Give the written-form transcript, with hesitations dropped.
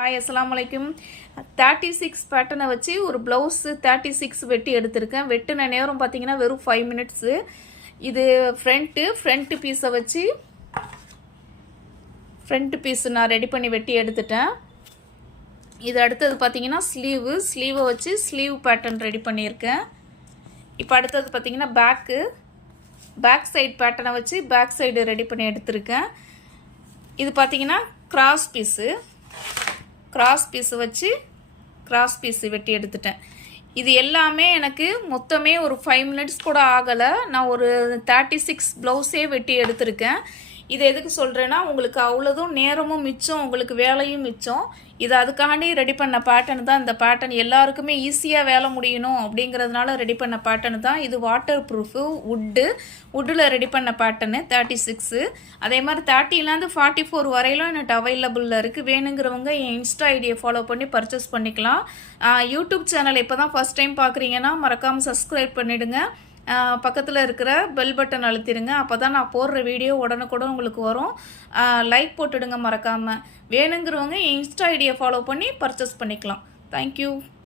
Hi அஸ்ஸலாமு அலைக்கும். 36 பேட்டர்னை வச்சு ஒரு ப்ளவுஸு 36 வெட்டி எடுத்திருக்கேன். வெட்டின நேரம் பார்த்தீங்கன்னா வெறும் 5 மினிட்ஸு. இது ஃப்ரண்ட்டு பீஸை வச்சு ஃப்ரண்ட் பீஸு நான் ரெடி பண்ணி வெட்டி எடுத்துட்டேன். இது அடுத்தது பார்த்தீங்கன்னா ஸ்லீவை வச்சு ஸ்லீவ் பேட்டர்ன் ரெடி பண்ணியிருக்கேன். இப்போ அடுத்தது பார்த்தீங்கன்னா பேக் சைடு பேட்டர்னை வச்சு பேக் சைடு ரெடி பண்ணி எடுத்திருக்கேன். இது பார்த்தீங்கன்னா கிராஸ் பீஸு வச்சு கிராஸ் பீஸு வெட்டி எடுத்துட்டேன். இது எல்லாமே எனக்கு மொத்தமே ஒரு 5 மினிட்ஸ் கூட ஆகலை. நான் ஒரு 36 ப்ளவுஸே வெட்டி எடுத்திருக்கேன். இது எதுக்கு சொல்கிறேன்னா, உங்களுக்கு அவ்வளோதும் நேரமும் மிச்சம், உங்களுக்கு வேலையும் மிச்சம். இது அதுக்காண்டி ரெடி பண்ண பேட்டர்ன் தான். இந்த பேட்டர்ன் எல்லாருக்குமே ஈஸியாக வேலை முடியணும் அப்படிங்கிறதுனால ரெடி பண்ண பேட்டர்ன் தான். இது வாட்டர் ப்ரூஃபு வுட்டில் ரெடி பண்ண பேட்டர்னு 36. அதே மாதிரி 30லேருந்து 44 வரையிலும் எனக்கு அவைலபிளில் இருக்குது. வேணுங்கிறவங்க என் இன்ஸ்டா ஐடியை ஃபாலோ பண்ணி பர்ச்சேஸ் பண்ணிக்கலாம். யூடியூப் சேனல் இப்போ தான் ஃபஸ்ட் டைம் பார்க்குறீங்கன்னா மறக்காமல் சப்ஸ்கிரைப் பண்ணிவிடுங்க. பக்கத்தில் இருக்கிற பெல் பட்டன் அழுத்திடுங்க. அப்போ தான் நான் போடுற வீடியோ உடனுக்குடன் உங்களுக்கு வரும். லைக் போட்டுடுங்க மறக்காமல். வேணுங்கிறவங்க இன்ஸ்டா ஐடியை ஃபாலோ பண்ணி பர்ச்சேஸ் பண்ணிக்கலாம். தேங்க்யூ.